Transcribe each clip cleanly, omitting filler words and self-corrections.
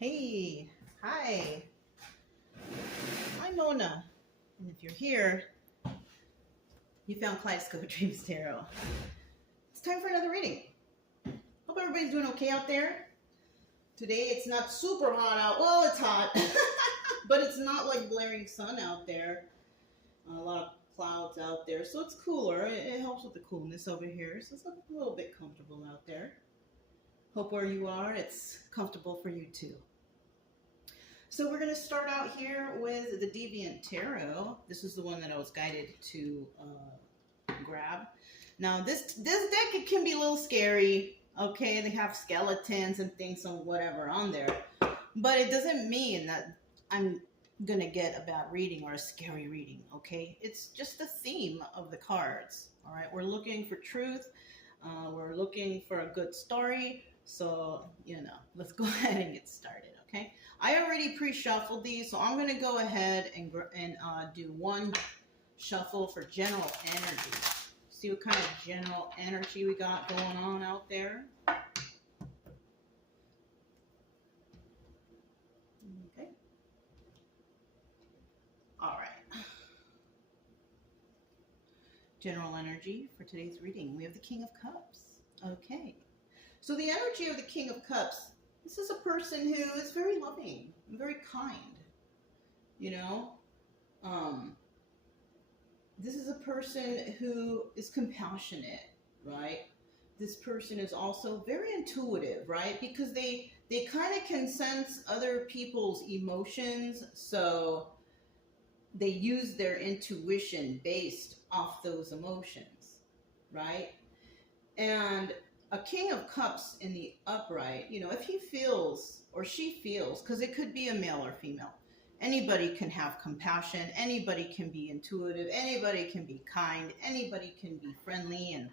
Hey, hi, I'm Mona. And if you're here, you found Kaleidoscope Dreams Tarot. It's time for another reading. Hope everybody's doing okay out there. Today it's not super hot out. Well, it's hot, but it's not like blaring sun out there. A lot of clouds out there, so it's cooler. It helps with the coolness over here, so it's a little bit comfortable out there. Hope where you are, it's comfortable for you too. So we're going to start out here with the Deviant Tarot. This is the one that I was guided to grab. Now this deck, it can be a little scary. Okay, they have skeletons and things and whatever on there. But it doesn't mean that I'm going to get a bad reading or a scary reading, okay? It's just the theme of the cards, all right? We're looking for truth. We're looking for a good story. So, let's go ahead and get started, okay? I already pre-shuffled these, so I'm going to go ahead and do one shuffle for general energy. See what kind of general energy we got going on out there. Okay. All right. General energy for today's reading. We have the King of Cups. Okay. So the energy of the King of Cups, this is a person who is very loving, very kind, This is a person who is compassionate, right? This person is also very intuitive, right? Because they kind of can sense other people's emotions, so they use their intuition based off those emotions, right? And a King of Cups in the upright, if he feels or she feels, because it could be a male or female, anybody can have compassion, anybody can be intuitive, anybody can be kind, anybody can be friendly, and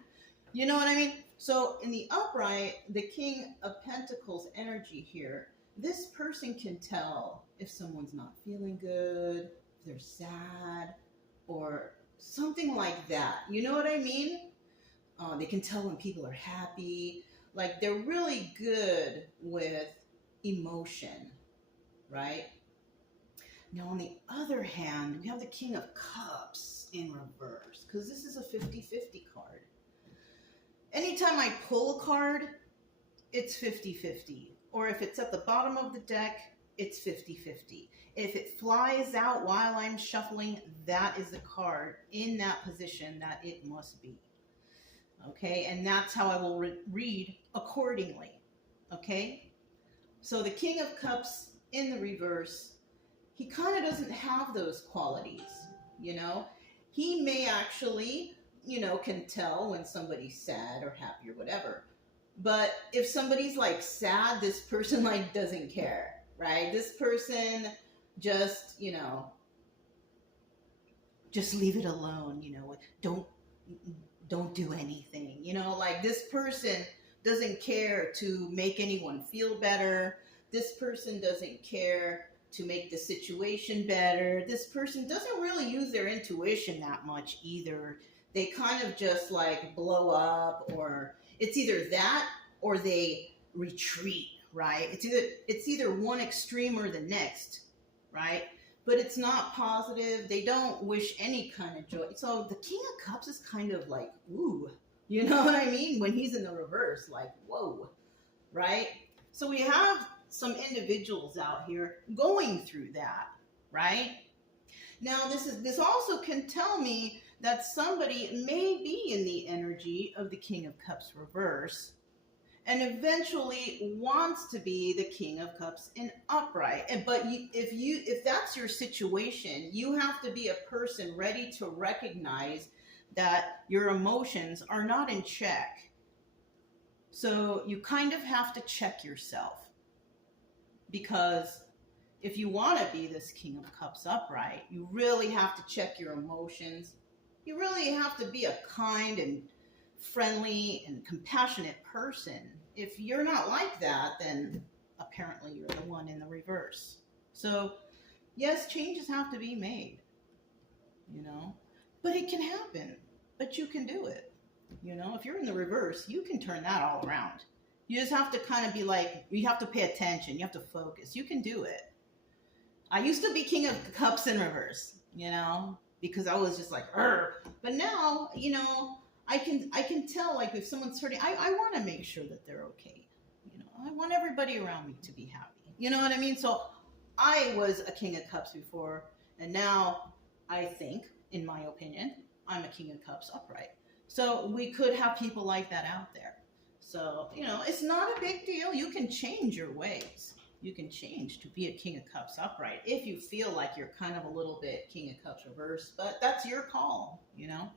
you know what I mean? So in the upright, the King of Pentacles energy here, this person can tell if someone's not feeling good, if they're sad, or something like that. You know what I mean? They can tell when people are happy. Like, they're really good with emotion, right? Now, on the other hand, we have the King of Cups in reverse, because this is a 50-50 card. Anytime I pull a card, it's 50-50. Or if it's at the bottom of the deck, it's 50-50. If it flies out while I'm shuffling, that is the card in that position that it must be. Okay, and that's how I will read accordingly. Okay, so the King of Cups in the reverse, he kind of doesn't have those qualities, He may actually, can tell when somebody's sad or happy or whatever. But if somebody's like sad, this person like doesn't care, right? This person just, just leave it alone, don't do anything, like this person doesn't care to make anyone feel better. This person doesn't care to make the situation better. This person doesn't really use their intuition that much either. They kind of just like blow up, or it's either that or they retreat, right? It's either one extreme or the next, right? But it's not positive. They don't wish any kind of joy. So the King of Cups is kind of like, ooh, you know what I mean? When he's in the reverse, like, whoa, right? So we have some individuals out here going through that, right? Now, this also can tell me that somebody may be in the energy of the King of Cups reverse, and eventually wants to be the King of Cups in upright. But if that's your situation, you have to be a person ready to recognize that your emotions are not in check. So you kind of have to check yourself, because if you want to be this King of Cups upright, you really have to check your emotions. You really have to be a kind and friendly and compassionate person. If you're not like that, then apparently you're the one in the reverse. So yes, changes have to be made, but it can happen, but you can do it. If you're in the reverse, you can turn that all around. You just have to kind of be like, you have to pay attention. You have to focus. You can do it. I used to be King of Cups in reverse, you know, because I was just like, Arr. But now, you know, I can tell, like, if someone's hurting, I want to make sure that they're okay. You know, I want everybody around me to be happy. You know what I mean? So I was a King of Cups before, and now I think, in my opinion, I'm a King of Cups upright. So we could have people like that out there. So, you know, it's not a big deal. You can change your ways. You can change to be a King of Cups upright if you feel like you're kind of a little bit King of Cups reverse, but that's your call, you know?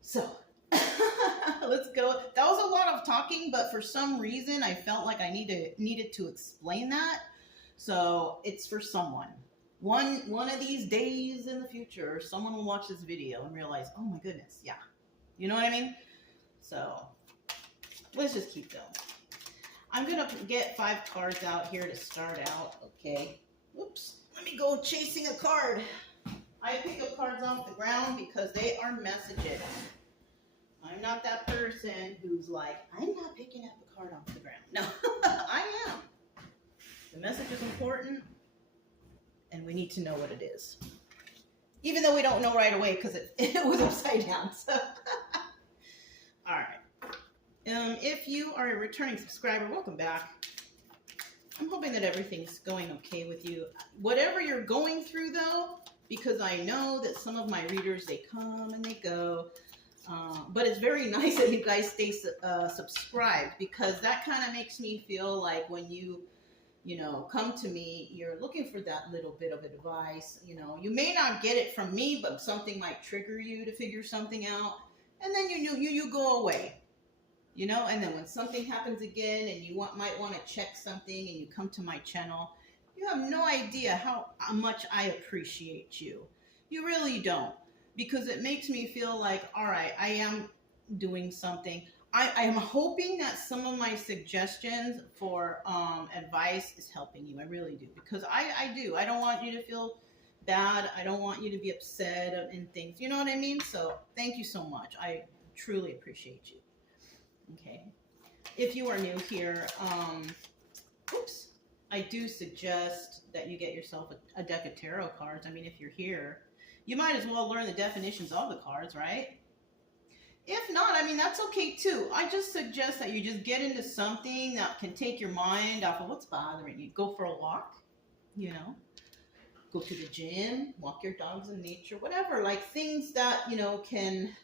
So, let's go. That was a lot of talking, but for some reason I felt like I needed to explain that. So, it's for someone. One of these days in the future, someone will watch this video and realize, oh my goodness, yeah. You know what I mean? So, let's just keep going. I'm going to get 5 cards out here to start out, okay? Whoops. Let me go chasing a card. I pick up cards off the ground because they are messages. I'm not that person who's like, I'm not picking up a card off the ground. No, I am. The message is important, and we need to know what it is. Even though we don't know right away because it was upside down. So. All right. If you are a returning subscriber, welcome back. I'm hoping that everything's going okay with you. Whatever you're going through, though, because I know that some of my readers, they come and they go. But it's very nice that you guys stay subscribed, because that kind of makes me feel like when you know, come to me, you're looking for that little bit of advice. You know, you may not get it from me, but something might trigger you to figure something out. And then you go away. You know, and then when something happens again and you might want to check something and you come to my channel, you have no idea how much I appreciate you. You really don't. Because it makes me feel like, all right, I am doing something. I am hoping that some of my suggestions for advice is helping you. I really do. Because I do. I don't want you to feel bad. I don't want you to be upset and things. You know what I mean? So thank you so much. I truly appreciate you. Okay, if you are new here, I do suggest that you get yourself a deck of tarot cards. I mean, if you're here, you might as well learn the definitions of the cards, right? If not, I mean, that's okay too. I just suggest that you just get into something that can take your mind off of what's bothering you. Go for a walk, you know, go to the gym, walk your dogs in nature, whatever, like things that, you know, can...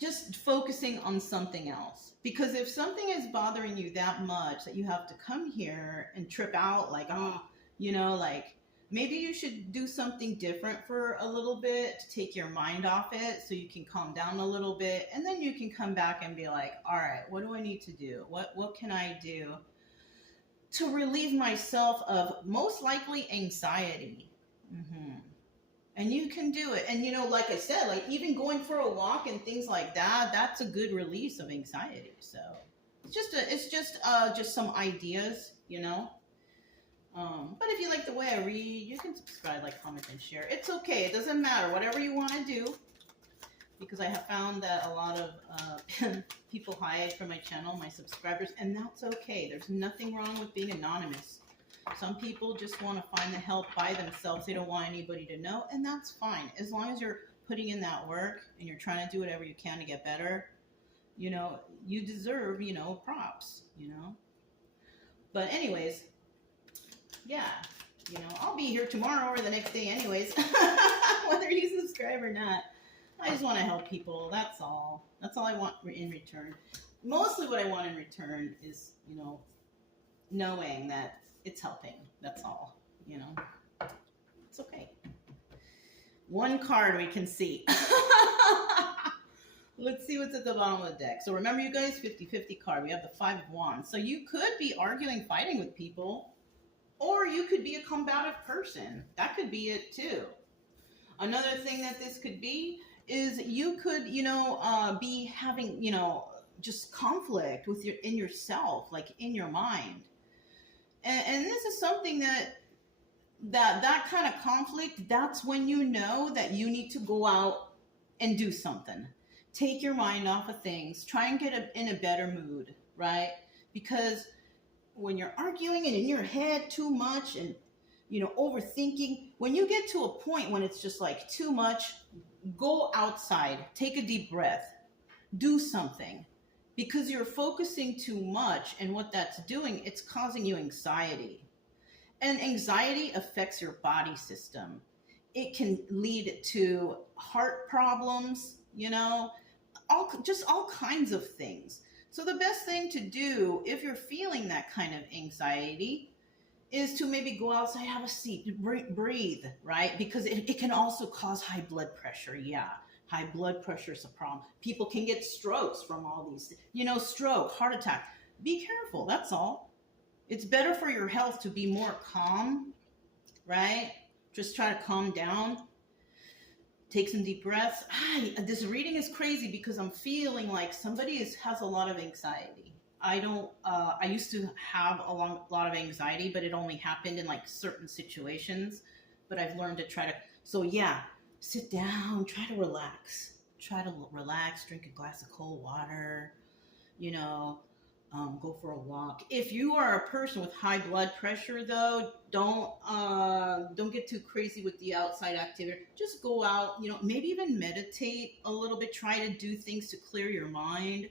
just focusing on something else. Because if something is bothering you that much that you have to come here and trip out, like, oh, you know, like maybe you should do something different for a little bit to take your mind off it so you can calm down a little bit. And then you can come back and be like, all right, what do I need to do? What can I do to relieve myself of most likely anxiety? Mm-hmm. And you can do it. And, you know, like I said, like even going for a walk and things like that, that's a good release of anxiety. So it's just some ideas, you know. But if you like the way I read, you can subscribe, like, comment, and share. It's okay. It doesn't matter. Whatever you want to do. Because I have found that a lot of people hide from my channel, my subscribers, and that's okay. There's nothing wrong with being anonymous. Some people just want to find the help by themselves. They don't want anybody to know, and that's fine. As long as you're putting in that work and you're trying to do whatever you can to get better, you know, you deserve, you know, props, you know. But anyways, yeah, you know, I'll be here tomorrow or the next day anyways, whether you subscribe or not. I just want to help people. That's all. That's all I want in return. Mostly what I want in return is, you know, knowing that it's helping. That's all, you know. It's okay. One card we can see. Let's see what's at the bottom of the deck. So remember, you guys, 50-50 card. We have the 5 of Wands. So you could be arguing, fighting with people, or you could be a combative person. That could be it too. Another thing that this could be is you could, you know, be having, you know, just conflict with in yourself, like in your mind. And this is something that kind of conflict, that's when you know that you need to go out and do something. take your mind off of things, try and get in a better mood, right? Because when you're arguing and in your head too much and, overthinking, when you get to a point when it's just like too much, go outside, take a deep breath, do something, because you're focusing too much, and what that's doing, it's causing you anxiety. And anxiety affects your body system. It can lead to heart problems, all kinds of things. So the best thing to do if you're feeling that kind of anxiety is to maybe go outside, have a seat, breathe, right? Because it can also cause high blood pressure. Yeah, high blood pressure is a problem. People can get strokes from all these, stroke, heart attack. Be careful, that's all. It's better for your health to be more calm, right? Just try to calm down. Take some deep breaths. This reading is crazy because I'm feeling like somebody has a lot of anxiety. I used to have a lot of anxiety, but it only happened in like certain situations. But I've learned to so yeah, sit down, try to relax. Drink a glass of cold water, go for a walk. If you are a person with high blood pressure, though, don't get too crazy with the outside activity. Just go out, maybe even meditate a little bit. Try to do things to clear your mind.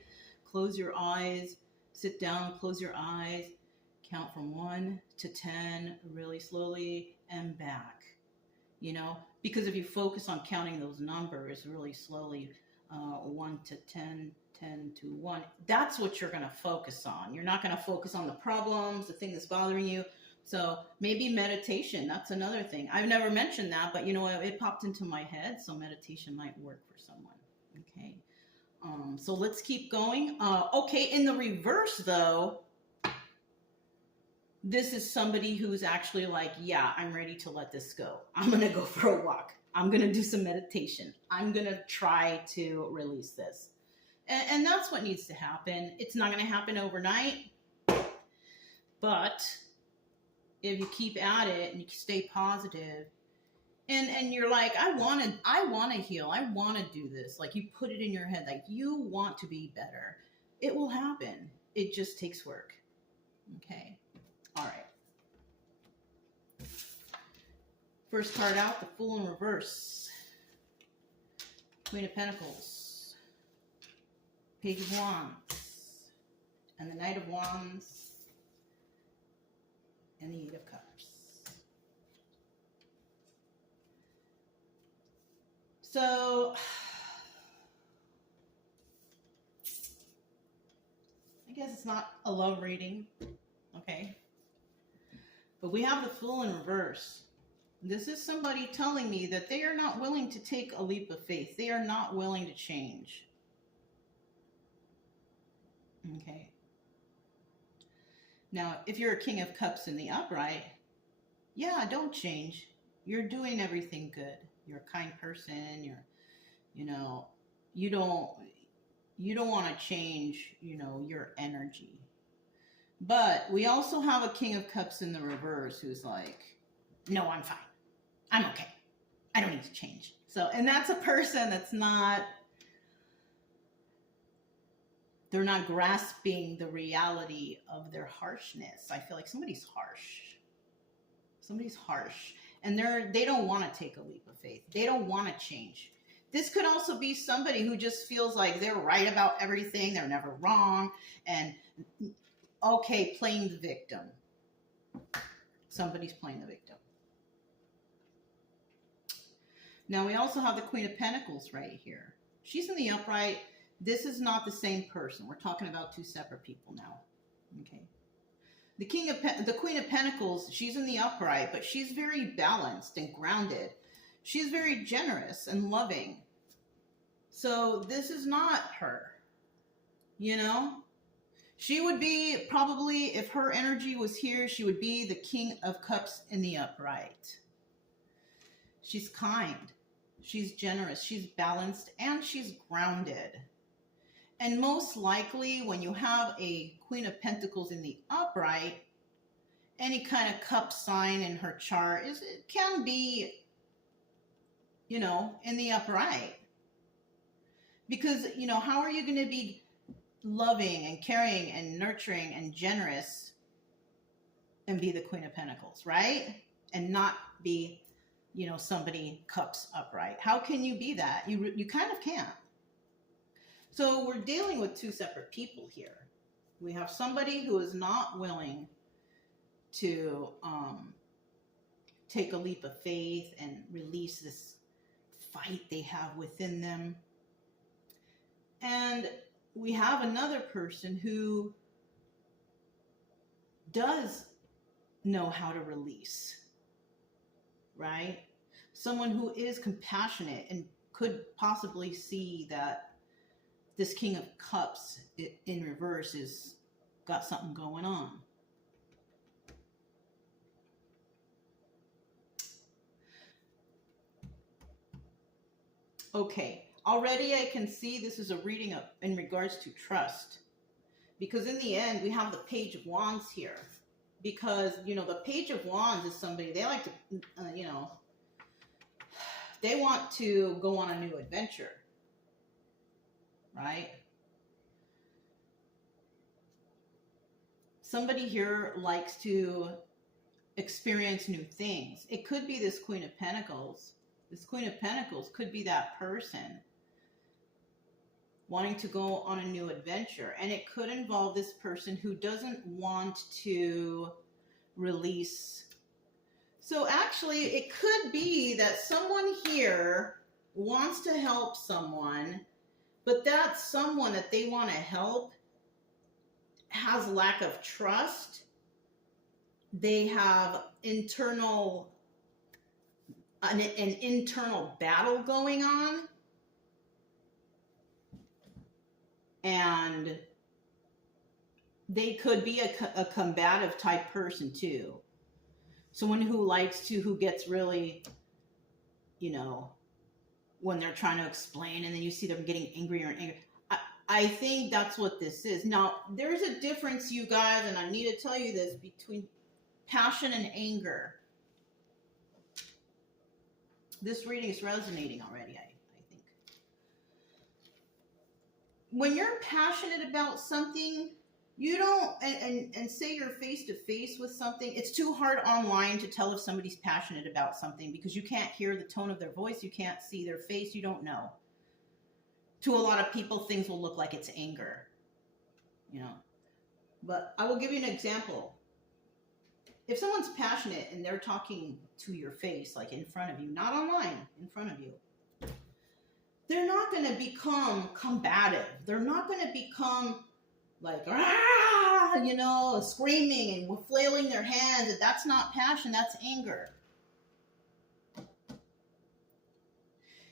Close your eyes, sit down, close your eyes, count from 1 to 10 really slowly and back, because if you focus on counting those numbers really slowly, 1 to 10, 10 to 1, that's what you're going to focus on. You're not going to focus on the problems, the thing that's bothering you. So maybe meditation, that's another thing. I've never mentioned that, but it popped into my head, so meditation might work for someone. Okay. So let's keep going. Okay, in the reverse though, this is somebody who's actually like, yeah, I'm ready to let this go. I'm going to go for a walk. I'm going to do some meditation. I'm going to try to release this. And that's what needs to happen. It's not going to happen overnight, but if you keep at it and you stay positive, and you're like, I want to heal. I want to do this. Like you put it in your head, like you want to be better. It will happen. It just takes work. Okay. All right. First card out, the Fool in reverse. Queen of Pentacles. Page of Wands. And the Knight of Wands. And the Eight of Cups. So, I guess it's not a love reading, okay? But we have the Fool in reverse. This is somebody telling me that they are not willing to take a leap of faith. They are not willing to change. Okay. Now, if you're a King of Cups in the upright, yeah, don't change. You're doing everything good. You're a kind person. You don't want to change, your energy. But we also have a King of Cups in the reverse who's like, no, I'm fine. I'm okay. I don't need to change. So, and that's a person that's they're not grasping the reality of their harshness. I feel like somebody's harsh. And they don't want to take a leap of faith. They don't want to change. This could also be somebody who just feels like they're right about everything. They're never wrong. And okay, playing the victim. Somebody's playing the victim. Now we also have the Queen of Pentacles right here. She's in the upright. This is not the same person. We're talking about two separate people now. Okay. The Queen of Pentacles, she's in the upright, but she's very balanced and grounded. She's very generous and loving. So this is not her. She would be probably, if her energy was here, she would be the King of Cups in the upright. She's kind. She's generous. She's balanced, and she's grounded. And most likely, when you have a Queen of Pentacles in the upright, any kind of cup sign in her chart it can be, in the upright. Because, how are you going to be loving and caring and nurturing and generous and be the Queen of Pentacles, right? And not be, somebody cups upright. How can you be that? You kind of can't. So we're dealing with two separate people here. We have somebody who is not willing to take a leap of faith and release this fight they have within them. And we have another person who does know how to release, right? Someone who is compassionate and could possibly see that this King of Cups in reverse is got something going on. Okay, already I can see this is a reading in regards to trust. Because in the end, we have the Page of Wands here. Because, the Page of Wands is somebody, they like to, they want to go on a new adventure. Right? Somebody here likes to experience new things. It could be this Queen of Pentacles. This Queen of Pentacles could be that person wanting to go on a new adventure. And it could involve this person who doesn't want to release. So actually, it could be that someone here wants to help someone, but that someone that they want to help has lack of trust. They have an internal battle going on. And they could be a combative type person too. Someone who gets really, when they're trying to explain and then you see them getting angrier and angrier. I think that's what this is. Now, there's a difference, you guys, and I need to tell you this, between passion and anger. This reading is resonating already, I think. When you're passionate about something, you don't, and say you're face to face with something, it's too hard online to tell if somebody's passionate about something because you can't hear the tone of their voice, you can't see their face, you don't know. To a lot of people, things will look like it's anger, But I will give you an example. If someone's passionate and they're talking to your face, like in front of you, not online, in front of you, they're not going to become combative. They're not going to become like, screaming and flailing their hands. That's not passion, that's anger.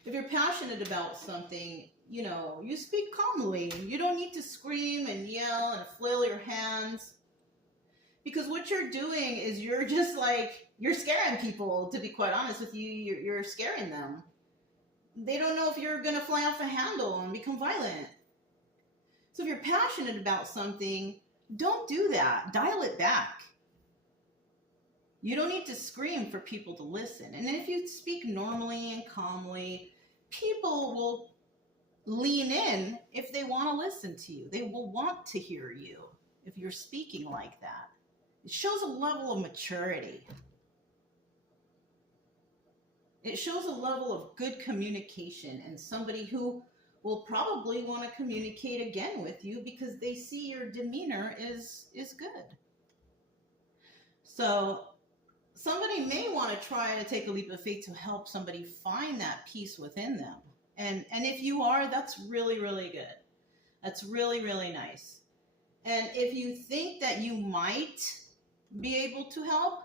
If you're passionate about something, you speak calmly. You don't need to scream and yell and flail your hands. Because what you're doing is you're just you're scaring people, to be quite honest with you. You're scaring them. They don't know if you're going to fly off the handle and become violent. So if you're passionate about something, don't do that. Dial it back. You don't need to scream for people to listen. And then if you speak normally and calmly, people will lean in if they want to listen to you. They will want to hear you if you're speaking like that. It shows a level of maturity. It shows a level of good communication and somebody who will probably want to communicate again with you because they see your demeanor is good. So somebody may want to try to take a leap of faith to help somebody find that peace within them. And if you are, that's really, really good. That's really, really nice. And if you think that you might be able to help,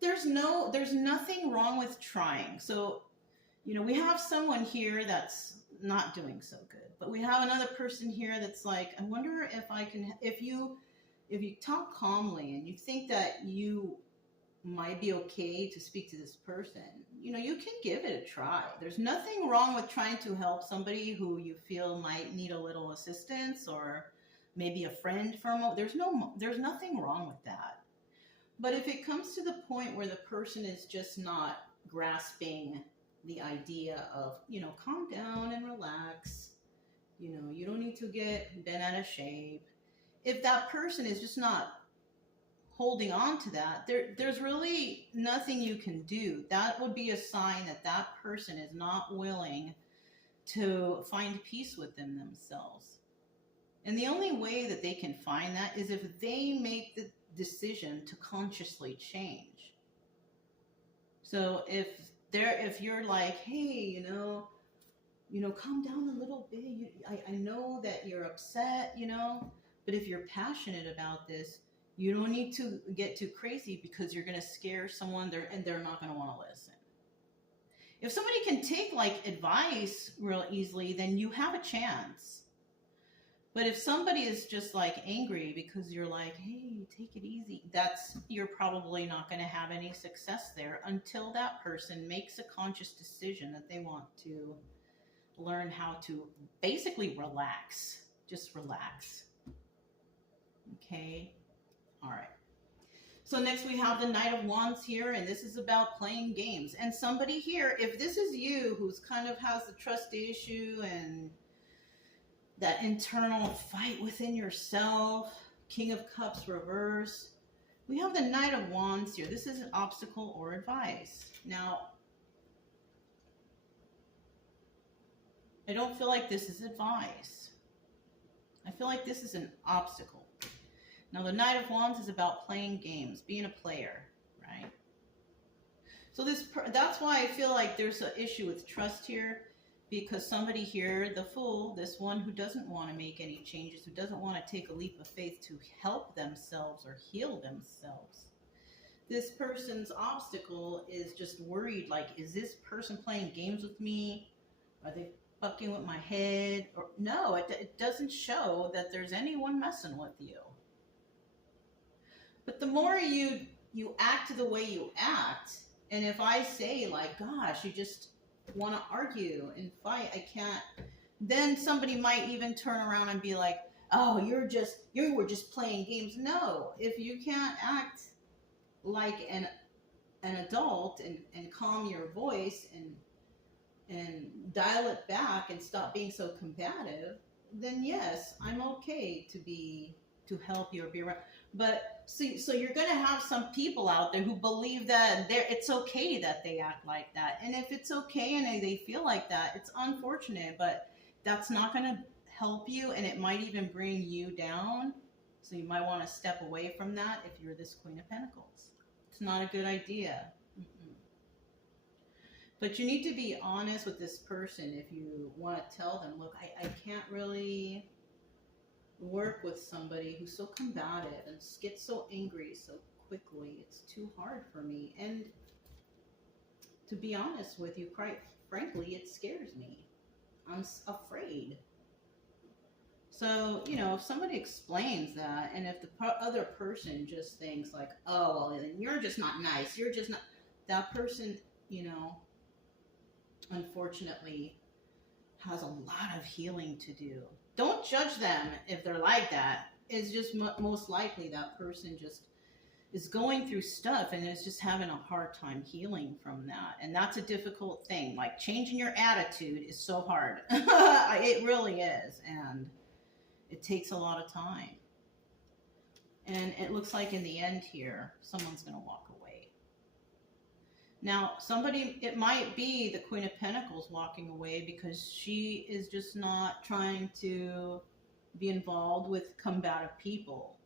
there's nothing wrong with trying. So, we have someone here that's not doing so good, but we have another person here that's like, I wonder if you talk calmly and you think that you might be okay to speak to this person, you can give it a try. There's nothing wrong with trying to help somebody who you feel might need a little assistance, or maybe a friend for a moment. There's nothing wrong with that. But if it comes to the point where the person is just not grasping the idea of, calm down and relax, You know, you don't need to get bent out of shape. If that person is just not holding on to that, there's really nothing you can do. That would be a sign that that person is not willing to find peace within themselves. And the only way that they can find that is if they make the decision to consciously change. So if you're like, hey, calm down a little bit. I know that you're upset, but if you're passionate about this, you don't need to get too crazy because you're going to scare someone there and they're not going to want to listen. If somebody can take like advice real easily, then you have a chance. But if somebody is just like angry because you're like, hey, take it easy, you're probably not going to have any success there until that person makes a conscious decision that they want to learn how to basically relax. Just relax. Okay? All right. So next we have the Knight of Wands here, and this is about playing games. And somebody here, if this is you who's kind of has the trust issue and that internal fight within yourself, King of Cups reverse, we have the Knight of Wands here. This is an obstacle or advice. Now, I don't feel like this is advice. I feel like this is an obstacle. Now, the Knight of Wands is about playing games, being a player, right? So that's why I feel like there's an issue with trust here, because somebody here, the Fool, this one who doesn't want to make any changes, who doesn't want to take a leap of faith to help themselves or heal themselves. This person's obstacle is just worried, like, is this person playing games with me? Are they fucking with my head? Or no, it doesn't show that there's anyone messing with you. But the more you act the way you act, and if I say like, gosh, you just want to argue and fight, I can't, then somebody might even turn around and be like, oh, you were just playing games. No, if you can't act like an adult and calm your voice and dial it back and stop being so combative, then yes, I'm okay to help you or be around. But so you're going to have some people out there who believe that it's okay that they act like that. And if it's okay and they feel like that, it's unfortunate, but that's not going to help you, and it might even bring you down. So you might want to step away from that if you're this Queen of Pentacles. It's not a good idea. But you need to be honest with this person if you want to tell them, look, I can't really work with somebody who's so combative and gets so angry so quickly. It's too hard for me. And to be honest with you, quite frankly, it scares me. I'm afraid. So, if somebody explains that, and if the other person just thinks like, oh, well, then you're just not nice, you're just not, that person, unfortunately has a lot of healing to do. Don't judge them if they're like that. It's just most likely that person just is going through stuff and is just having a hard time healing from that. And that's a difficult thing. Like, changing your attitude is so hard. It really is. And it takes a lot of time. And it looks like in the end here, someone's going to walk away. Now, it might be the Queen of Pentacles walking away because she is just not trying to be involved with combative people.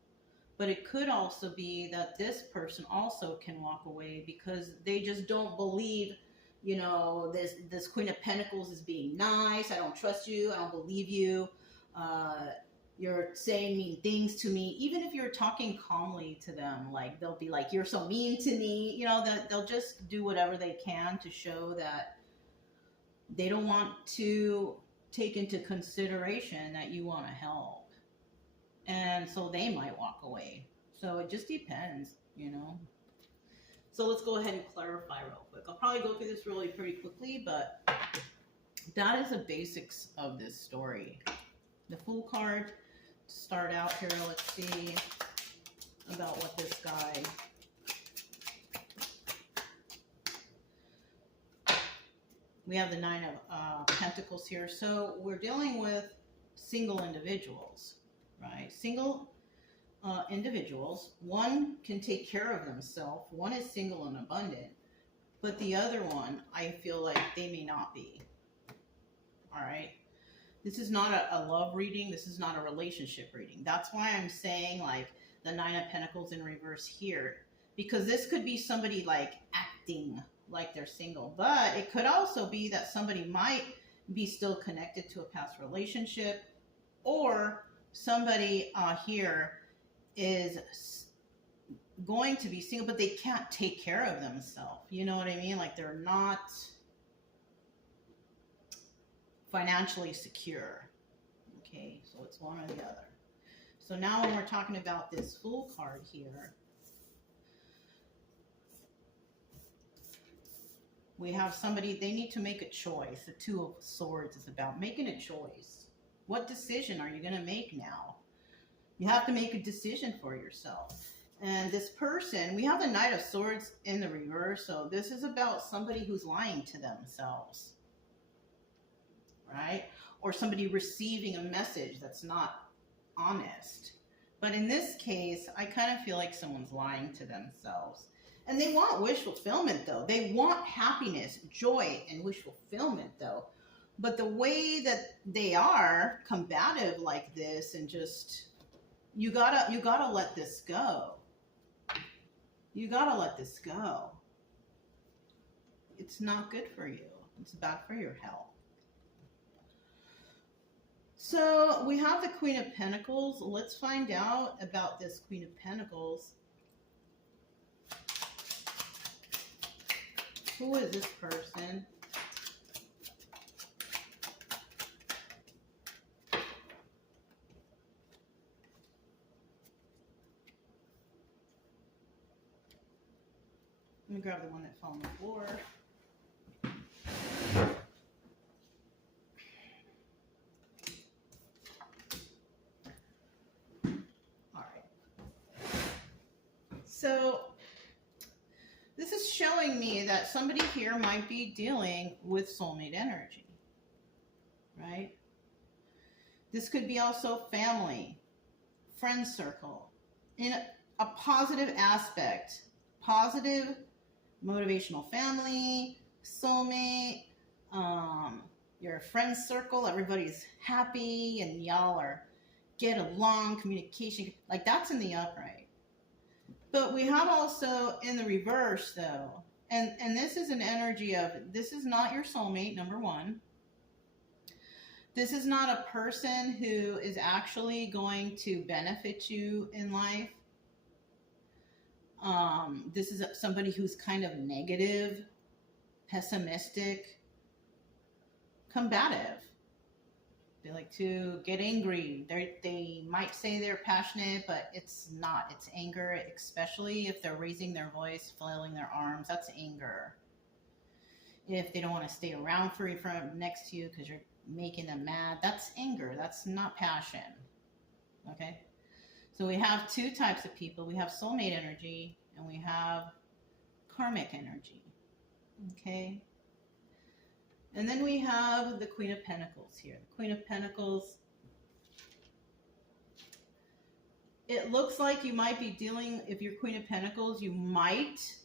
But it could also be that this person also can walk away because they just don't believe, this Queen of Pentacles is being nice. I don't trust you. I don't believe you. You're saying mean things to me. Even if you're talking calmly to them, like, they'll be like, you're so mean to me. They'll just do whatever they can to show that they don't want to take into consideration that you want to help. And so they might walk away. So it just depends, So let's go ahead and clarify real quick. I'll probably go through this really pretty quickly, but that is the basics of this story. The Fool card, to start out here, let's see about what this guy... We have the Nine of Pentacles here. So we're dealing with single individuals, right? Single individuals. One can take care of themselves. One is single and abundant. But the other one, I feel like they may not be. All right? This is not a love reading. This is not a relationship reading. That's why I'm saying, like, the Nine of Pentacles in reverse here. Because this could be somebody, like, acting like they're single. But it could also be that somebody might be still connected to a past relationship. Or somebody here is going to be single, but they can't take care of themselves. You know what I mean? Like, they're not financially secure. Okay, so it's one or the other. So now when we're talking about this Fool card here, we have somebody, they need to make a choice. The Two of Swords is about making a choice. What decision are you going to make now? You have to make a decision for yourself. And this person, we have the Knight of Swords in the reverse, so this is about somebody who's lying to themselves, right? Or somebody receiving a message that's not honest. But in this case, I kind of feel like someone's lying to themselves. And they want wish fulfillment, though. They want happiness, joy, and wish fulfillment, though. But the way that they are combative like this, and just, you gotta let this go. You gotta let this go. It's not good for you. It's bad for your health. So we have the Queen of Pentacles. Let's find out about this Queen of Pentacles. Who is this person? Let me grab the one that fell on the floor. All right. So this is showing me that somebody here might be dealing with soulmate energy, right? This could be also family, friend circle, in a positive aspect, positive motivational family, soulmate, your friend circle, everybody's happy and y'all are get along, communication, like that's in the upright. But we have also in the reverse though, and this is an energy of, this is not your soulmate, number one. This is not a person who is actually going to benefit you in life. This is somebody who's kind of negative, pessimistic, combative. They like to get angry. They might say they're passionate, but it's not. It's anger, especially if they're raising their voice, flailing their arms. That's anger. If they don't want to stay around for you next to you because you're making them mad, that's anger. That's not passion. Okay? So we have two types of people. We have soulmate energy and we have karmic energy. Okay? And then we have the Queen of Pentacles here. The Queen of Pentacles, it looks like you might be dealing, if you're Queen of Pentacles, you might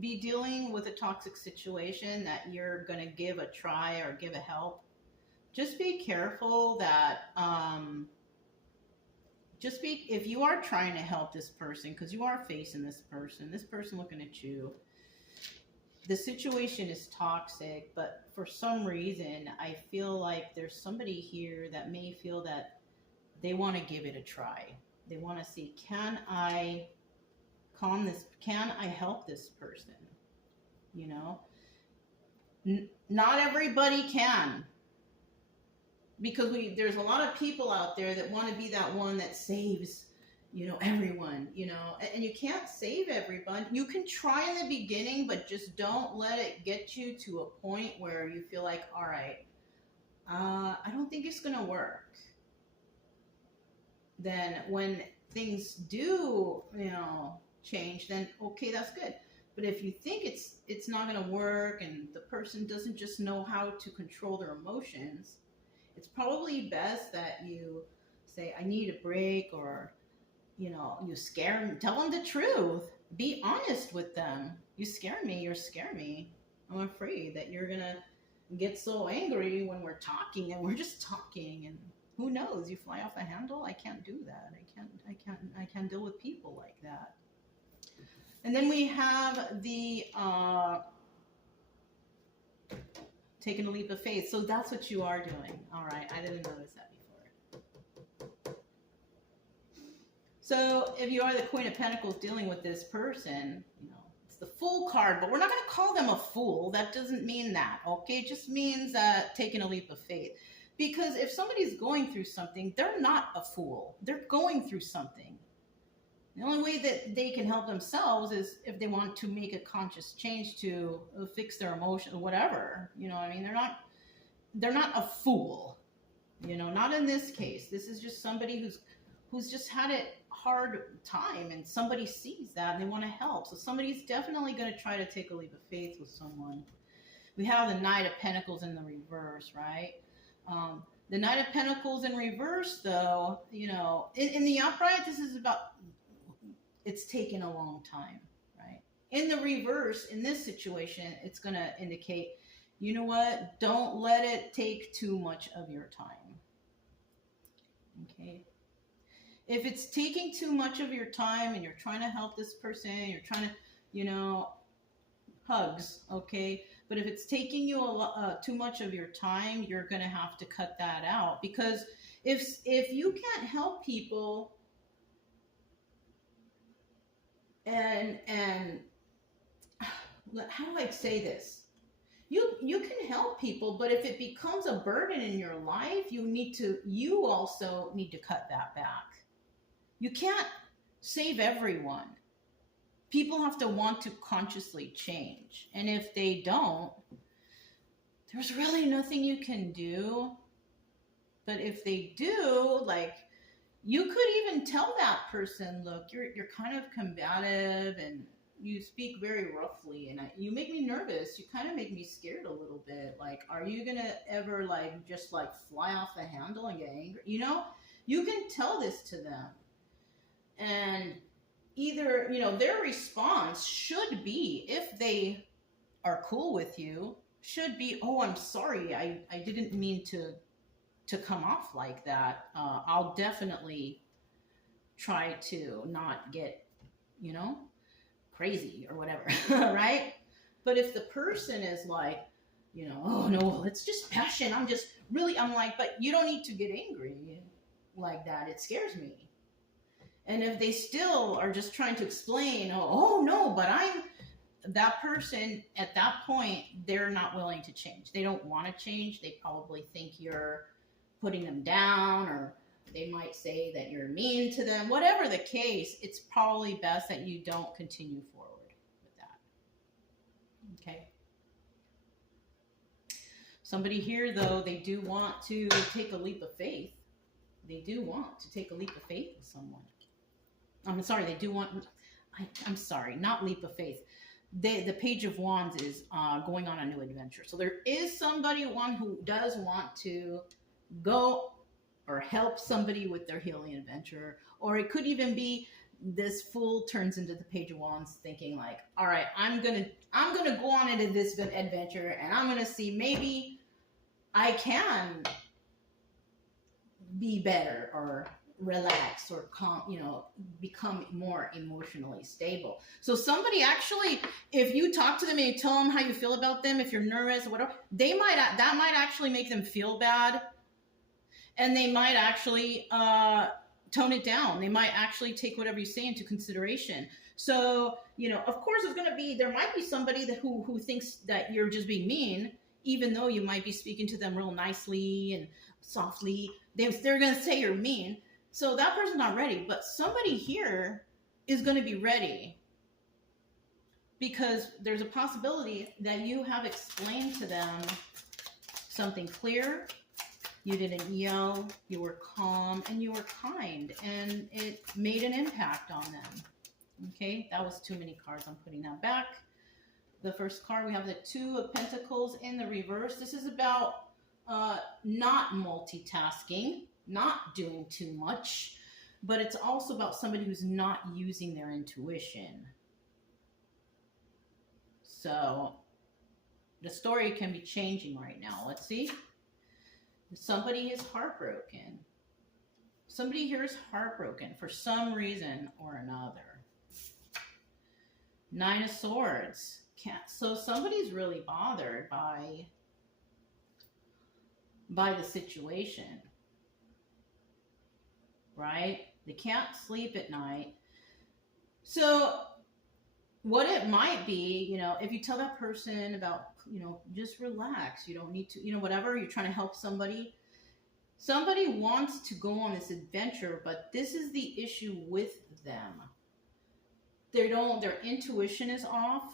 be dealing with a toxic situation that you're going to give a try or give a help. Just be careful that, if you are trying to help this person, because you are facing this person looking at you, the situation is toxic, but for some reason, I feel like there's somebody here that may feel that they want to give it a try. They want to see, can I calm this? Can I help this person? You know, not everybody can. Because there's a lot of people out there that want to be that one that saves, everyone, and you can't save everyone. You can try in the beginning, but just don't let it get you to a point where you feel like, all right, I don't think it's going to work. Then when things do, change, then okay, that's good. But if you think it's not going to work and the person doesn't just know how to control their emotions, It's probably best that you say, I need a break, or, you know, you scare them. Tell them the truth. Be honest with them. You scare me. You scare me. I'm afraid that you're going to get so angry when we're talking, and we're just talking, and who knows, you fly off the handle. I can't do that. I can't deal with people like that. And then we have the taking a leap of faith. So that's what you are doing. All right, I didn't notice that before. So if you are the Queen of Pentacles dealing with this person, you know, it's the Fool card, but we're not going to call them a fool. That doesn't mean that, okay? It just means taking a leap of faith. Because if somebody's going through something, they're not a fool. They're going through something. The only way that they can help themselves is if they want to make a conscious change to fix their emotion, whatever. You know what I mean? They're not a fool. You know, not in this case. This is just somebody who's just had a hard time, and somebody sees that and they want to help. So somebody's definitely going to try to take a leap of faith with someone. We have the Knight of Pentacles in the reverse, right? The Knight of Pentacles in reverse, though, you know, in the upright, this is about, it's taken a long time, right? In the reverse, in this situation, it's going to indicate, you know what? Don't let it take too much of your time. Okay? If it's taking too much of your time and you're trying to help this person, you're trying to, you know, hugs, okay? But if it's taking you too much of your time, you're going to have to cut that out. Because if you can't help people, and how do I say this? You can help people, but if it becomes a burden in your life, you also need to cut that back. You can't save everyone. People have to want to consciously change. And if they don't, there's really nothing you can do. But if they do, like, you could even tell that person, look, you're kind of combative and you speak very roughly, and you make me nervous. You kind of make me scared a little bit. Like, are you going to ever, like, just, like, fly off the handle and get angry? You know, you can tell this to them. And either, you know, their response should be, if they are cool with you, should be, oh, I'm sorry, I didn't mean to come off like that. I'll definitely try to not get, you know, crazy or whatever, right? But if the person is like, you know, oh no, it's just passion, I'm like, but you don't need to get angry like that. It scares me. And if they still are just trying to explain, oh no, but that person at that point, they're not willing to change. They don't want to change. They probably think you're putting them down, or they might say that you're mean to them. Whatever the case, it's probably best that you don't continue forward with that. Okay. Somebody here, though, they do want to take a leap of faith. They do want to take a leap of faith with someone. I'm sorry, they do want, I'm sorry, not leap of faith. The Page of Wands is going on a new adventure. So there is somebody, one who does want to go or help somebody with their healing adventure. Or it could even be this Fool turns into the Page of Wands, thinking like, all right, I'm gonna go on into this adventure, and I'm gonna see, maybe I can be better, or relax, or calm, you know, become more emotionally stable. So somebody actually, if you talk to them and you tell them how you feel about them, if you're nervous or whatever, that might actually make them feel bad, and they might actually tone it down. They might actually take whatever you say into consideration. So, you know, of course, there might be somebody who thinks that you're just being mean, even though you might be speaking to them real nicely and softly. They're going to say you're mean. So that person's not ready. But somebody here is going to be ready, because there's a possibility that you have explained to them something clear. You didn't yell, you were calm, and you were kind, and it made an impact on them. Okay, that was too many cards. I'm putting that back. The first card, we have the Two of Pentacles in the reverse. This is about not multitasking, not doing too much, but it's also about somebody who's not using their intuition. So the story can be changing right now. Let's see. Somebody is heartbroken. Somebody here is heartbroken for some reason or another. 9 of Swords. So somebody's really bothered by the situation, right? They can't sleep at night. So what it might be, if you tell that person about, just relax, you don't need to, whatever, you're trying to help somebody. Somebody wants to go on this adventure, but this is the issue with them. Their intuition is off.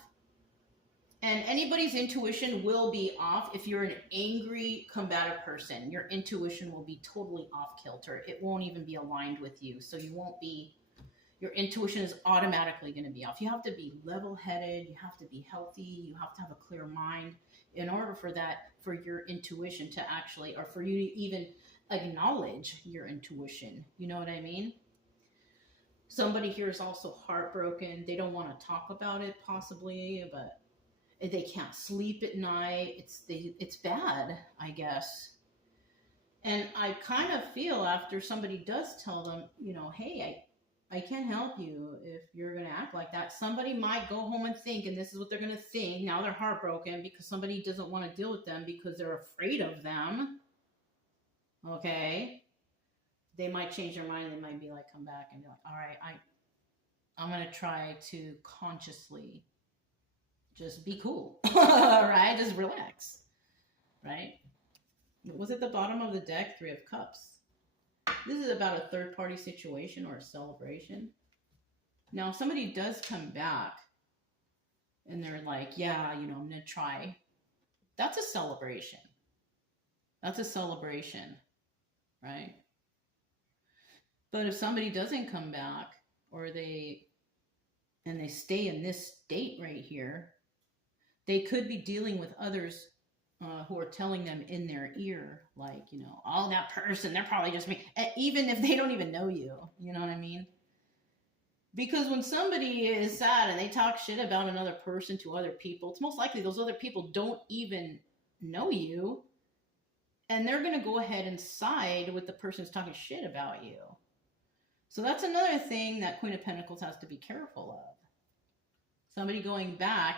And anybody's intuition will be off if you're an angry, combative person. Your intuition will be totally off kilter. It won't even be aligned with you. So your intuition is automatically going to be off. You have to be level-headed. You have to be healthy. You have to have a clear mind in order for your intuition to actually, or for you to even acknowledge your intuition. You know what I mean? Somebody here is also heartbroken. They don't want to talk about it possibly, but they can't sleep at night. It's bad, I guess. And I kind of feel after somebody does tell them, hey, I can't help you if you're going to act like that. Somebody might go home and think, and this is what they're going to think. Now they're heartbroken because somebody doesn't want to deal with them because they're afraid of them. Okay? They might change their mind. They might be like, come back and be like, all right, I'm going to try to consciously just be cool, right? Just relax, right? Was at the bottom of the deck, 3 of Cups. This is about a third-party situation or a celebration. Now, if somebody does come back and they're like, yeah, I'm going to try. That's a celebration. That's a celebration, right? But if somebody doesn't come back or they stay in this state right here, they could be dealing with others who are telling them in their ear, like, oh, that person, they're probably just me, even if they don't even know you. You know what I mean? Because when somebody is sad and they talk shit about another person to other people, it's most likely those other people don't even know you, and they're going to go ahead and side with the person who's talking shit about you. So that's another thing that Queen of Pentacles has to be careful of. Somebody going back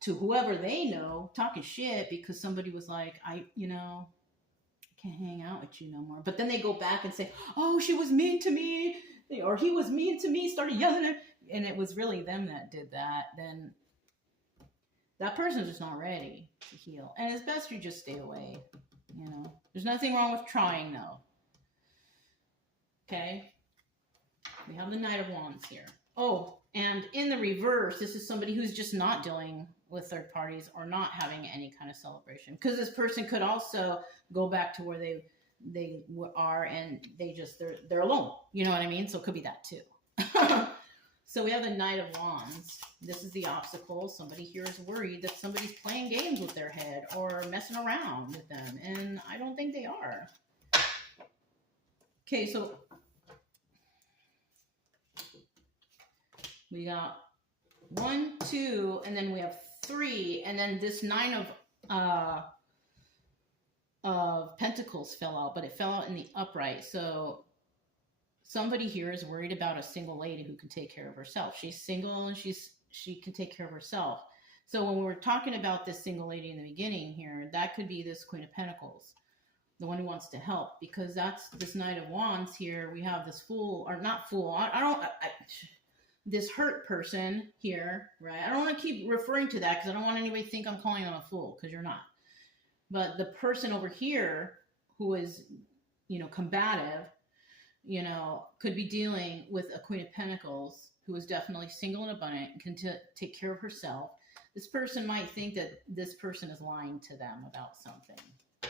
to whoever they know, talking shit because somebody was like, I can't hang out with you no more. But then they go back and say, oh, she was mean to me, or he was mean to me, started yelling at, and it was really them that did that. Then that person's just not ready to heal. And it's best you just stay away. There's nothing wrong with trying, though. Okay? We have the Knight of Wands here. Oh, and in the reverse, this is somebody who's just not dealing with third parties or not having any kind of celebration. Because this person could also go back to where they are and they're alone. You know what I mean? So it could be that too. So we have the Knight of Wands. This is the obstacle. Somebody here is worried that somebody's playing games with their head or messing around with them. And I don't think they are. Okay, so we got 1, 2, and then we have 3, and then this 9 of Pentacles fell out, but it fell out in the upright. So somebody here is worried about a single lady who can take care of herself. She's single and she can take care of herself. So when we were talking about this single lady in the beginning here, that could be this Queen of Pentacles, the one who wants to help, because that's this Knight of Wands here. We have this fool, or not fool. This hurt person here, right? I don't want to keep referring to that because I don't want anybody to think I'm calling them a fool, because you're not. But the person over here who is, combative, could be dealing with a Queen of Pentacles who is definitely single and abundant and can take care of herself. This person might think that this person is lying to them about something,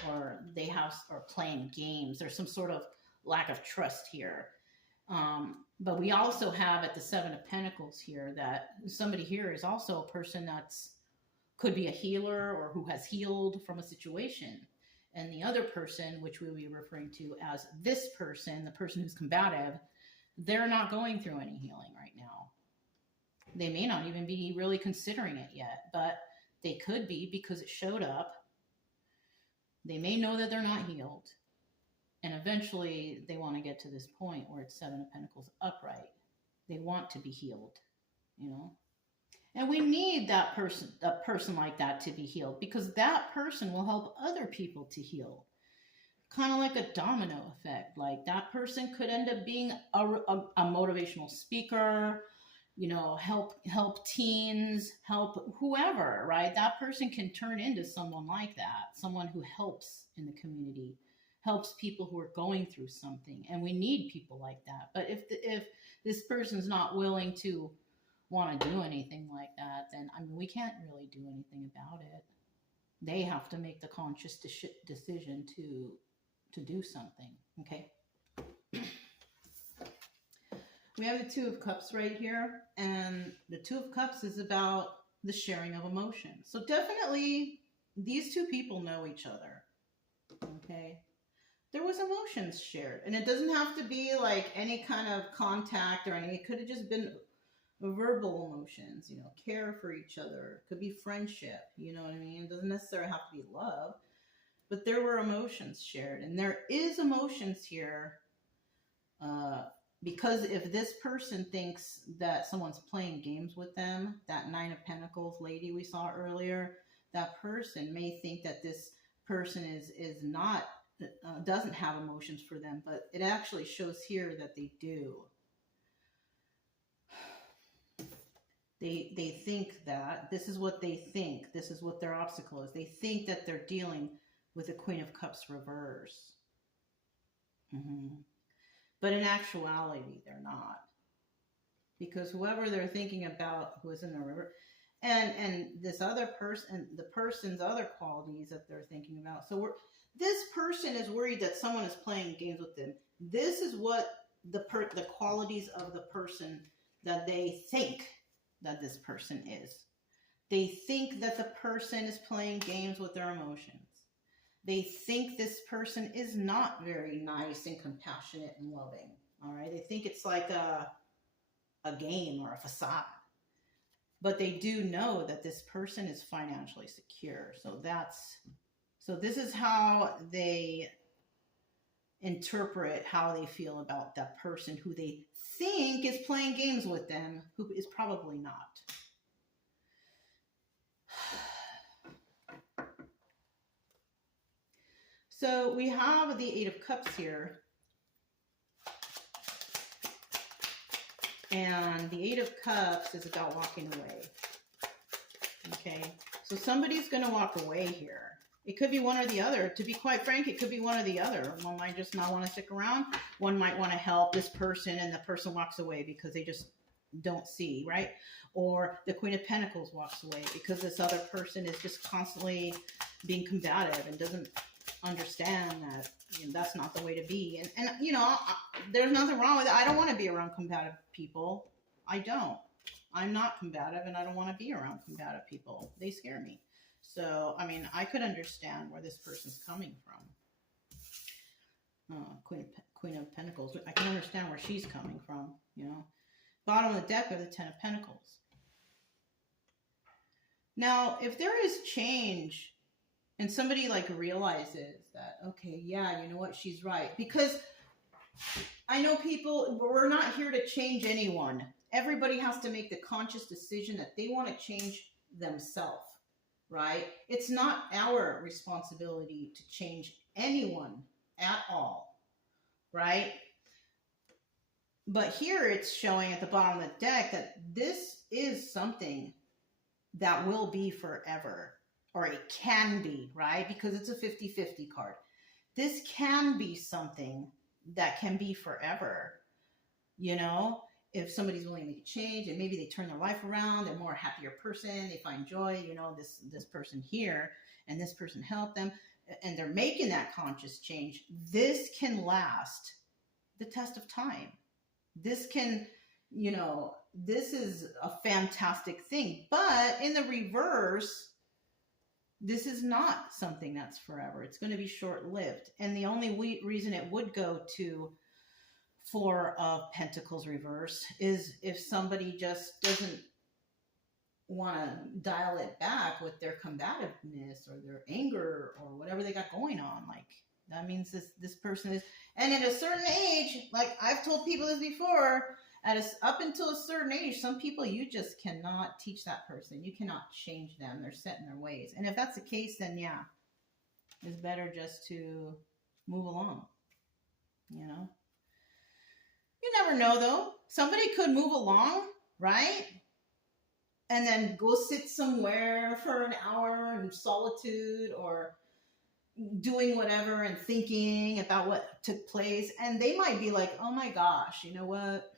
or they are playing games. There's some sort of lack of trust here. But we also have at the 7 of Pentacles here that somebody here is also a person could be a healer or who has healed from a situation. And the other person, which we will be referring to as this person, the person who's combative, they're not going through any healing right now. They may not even be really considering it yet, but they could be because it showed up. They may know that they're not healed. And eventually they want to get to this point where it's Seven of Pentacles upright. They want to be healed, you know? And we need that person, a person like that to be healed, because that person will help other people to heal. Kind of like a domino effect. Like that person could end up being a motivational speaker, you know, help teens, help whoever, right? That person can turn into someone like that, someone who helps in the community, helps people who are going through something. And we need people like that. But if this person's not willing to want to do anything like that, then I mean, we can't really do anything about it. They have to make the conscious decision to do something. Okay. We have the Two of Cups right here, and the Two of Cups is about the sharing of emotions. So definitely these two people know each other. Okay. There was emotions shared, and it doesn't have to be like any kind of contact or anything. It could have just been verbal emotions, you know, care for each other. It could be friendship, you know what I mean? It doesn't necessarily have to be love, but there were emotions shared, and there is emotions here, because if this person thinks that someone's playing games with them, that Nine of Pentacles lady we saw earlier, that person may think that this person is not, doesn't have emotions for them, but it actually shows here that they do. They think that this is what they think. This is what their obstacle is. They think that they're dealing with the Queen of Cups reverse. But in actuality, they're not. Because whoever they're thinking about who is in the river, and this other person, the person's other qualities that they're thinking about. So this person is worried that someone is playing games with them. This is what the qualities of the person that they think that this person is. They think that the person is playing games with their emotions. They think this person is not very nice and compassionate and loving. All right. They think it's like a game or a facade. But they do know that this person is financially secure. So this is how they interpret how they feel about that person who they think is playing games with them, who is probably not. So we have the Eight of Cups here. And the Eight of Cups is about walking away. Okay, so somebody's going to walk away here. It could be one or the other. To be quite frank, it could be one or the other. One might just not want to stick around. One might want to help this person, and the person walks away because they just don't see, right? Or the Queen of Pentacles walks away because this other person is just constantly being combative and doesn't understand that, you know, that's not the way to be. And you know, there's nothing wrong with it. I don't want to be around combative people. I don't. I'm not combative, and I don't want to be around combative people. They scare me. So, I mean, I could understand where this person's coming from. Queen of Pentacles. I can understand where she's coming from, you know. Bottom of the deck of the Ten of Pentacles. Now, if there is change and somebody like realizes that, okay, yeah, you know what, she's right. Because I know people, we're not here to change anyone. Everybody has to make the conscious decision that they want to change themselves. Right? It's not our responsibility to change anyone at all, right? But here it's showing at the bottom of the deck that this is something that will be forever, or it can be, right? Because it's a 50-50 card. This can be something that can be forever, you know? If somebody's willing to make a change and maybe they turn their life around, they're a more happier person, they find joy, you know, this person here and this person helped them, and they're making that conscious change, this can last the test of time. This can, you know, this is a fantastic thing. But in the reverse, This is not something that's forever. It's going to be short-lived. And the only reason it would go to Four of Pentacles reverse is if somebody just doesn't want to dial it back with their combativeness or their anger or whatever they got going on. Like, that means this person is, and at a certain age, like I've told people this before, up until a certain age, some people you just cannot teach that person. You cannot change them. They're set in their ways. And if that's the case, then yeah, it's better just to move along. You know? You never know though. Somebody could move along, right? And then go sit somewhere for an hour in solitude or doing whatever and thinking about what took place. And they might be like, oh my gosh, you know what?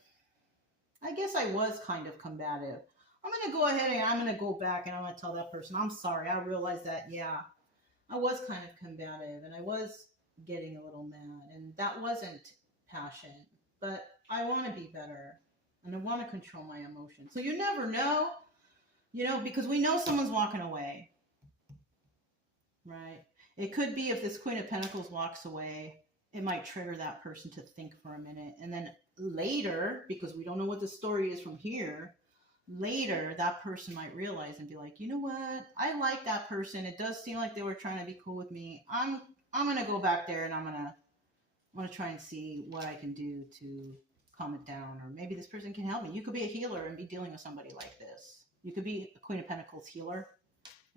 I guess I was kind of combative. I'm going to go ahead and I'm going to go back and I'm going to tell that person, I'm sorry. I realized that, yeah, I was kind of combative and I was getting a little mad and that wasn't passion, but I want to be better and I want to control my emotions. So you never know, you know, because we know someone's walking away, right? It could be if this Queen of Pentacles walks away, it might trigger that person to think for a minute. And then later, because we don't know what the story is from here, later that person might realize and be like, you know what? I like that person. It does seem like they were trying to be cool with me. I'm going to go back there and I'm going to try and see what I can do to calm it down. Or maybe this person can help me. You could be a healer and be dealing with somebody like this. You could be a Queen of Pentacles healer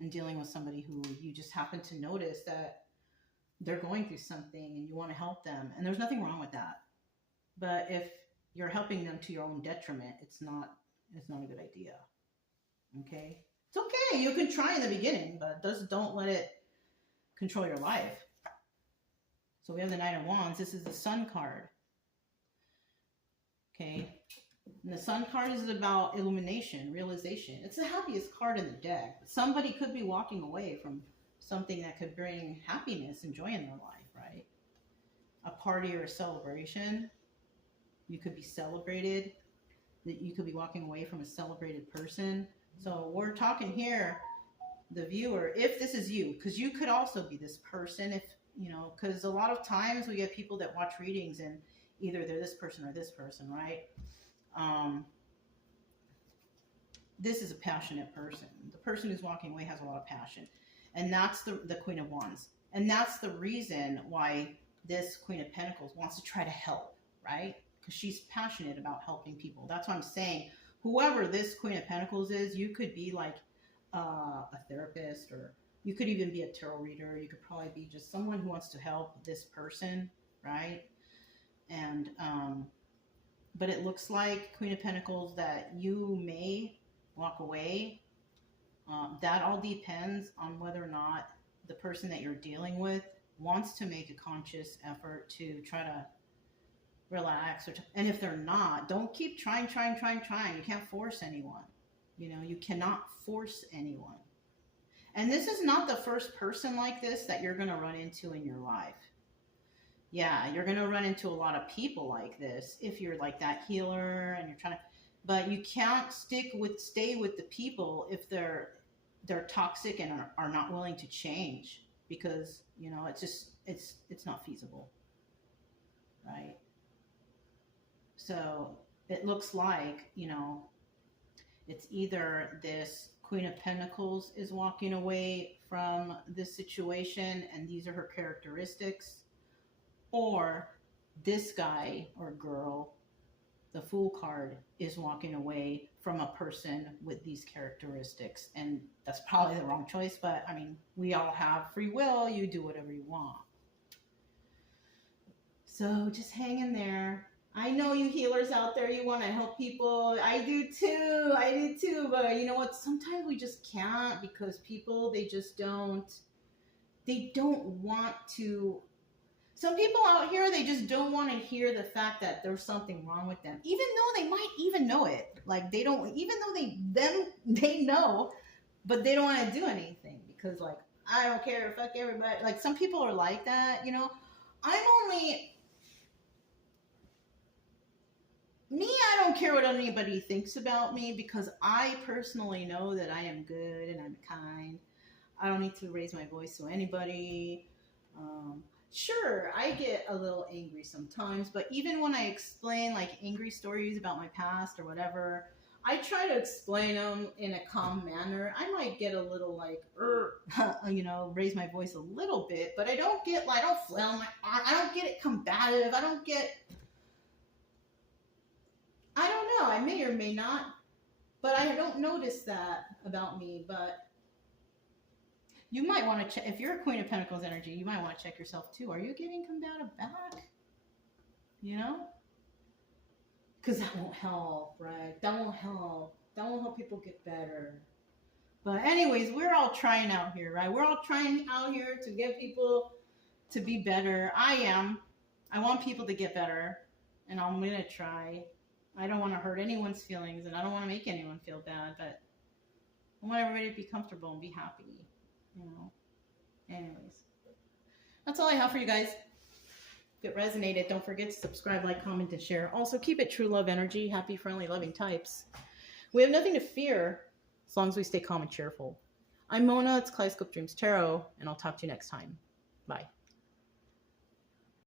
and dealing with somebody who you just happen to notice that they're going through something and you want to help them. And there's nothing wrong with that. But if you're helping them to your own detriment, it's not a good idea. Okay? It's okay. You can try in the beginning, but don't let it control your life. So we have the Knight of Wands. This is the Sun card. Okay? And the Sun card is about illumination, realization. It's the happiest card in the deck. Somebody could be walking away from something that could bring happiness and joy in their life, right? A party or a celebration. You could be celebrated. You could be walking away from a celebrated person. So we're talking here, the viewer, if this is you, because you could also be this person, if, you know, because a lot of times we get people that watch readings and either they're this person or this person, right? This is a passionate person. The person who's walking away has a lot of passion. And that's the Queen of Wands. And that's the reason why this Queen of Pentacles wants to try to help, right? Because she's passionate about helping people. That's what I'm saying. Whoever this Queen of Pentacles is, you could be like a therapist, or you could even be a tarot reader. You could probably be just someone who wants to help this person, right? And, but it looks like, Queen of Pentacles, that you may walk away. That all depends on whether or not the person that you're dealing with wants to make a conscious effort to try to relax. And if they're not, don't keep trying. You can't force anyone. You know, you cannot force anyone. And this is not the first person like this that you're going to run into in your life. Yeah, you're going to run into a lot of people like this if you're like that healer and you're trying to, but you can't stay with the people if they're toxic and are not willing to change, because, you know, it's not feasible, right? So it looks like, you know, it's either this Queen of Pentacles is walking away from this situation and these are her characteristics, or this guy or girl, the Fool card, is walking away from a person with these characteristics. And that's probably the wrong choice, but I mean, we all have free will. You do whatever you want. So just hang in there. I know you healers out there, you want to help people. I do too. But you know what? Sometimes we just can't, because people, they don't want to. Some people out here, they just don't want to hear the fact that there's something wrong with them, even though they might even know it. Like, they don't, even though they know, but they don't want to do anything because, like, I don't care, fuck everybody. Like, some people are like that, you know. I don't care what anybody thinks about me, because I personally know that I am good and I'm kind. I don't need to raise my voice to anybody. Sure, I get a little angry sometimes, but even when I explain like angry stories about my past or whatever, I try to explain them in a calm manner. I might get a little like, you know, raise my voice a little bit, but I don't flail my arm. I don't get it combative. I don't know. I may or may not, but I don't notice that about me. But you might want to check, if you're a Queen of Pentacles energy, you might want to check yourself too. Are you getting combative back? You know? Because that won't help, right? That won't help. That won't help people get better. But anyways, we're all trying out here, right? We're all trying out here to get people to be better. I am. I want people to get better. And I'm going to try. I don't want to hurt anyone's feelings. And I don't want to make anyone feel bad. But I want everybody to be comfortable and be happy. You know? Anyways. That's all I have for you guys. If it resonated, don't forget to subscribe, like, comment, and share. Also, keep it true love energy. Happy, friendly, loving types. We have nothing to fear as long as we stay calm and cheerful. I'm Mona. It's Kaleidoscope Dreams Tarot, and I'll talk to you next time. Bye.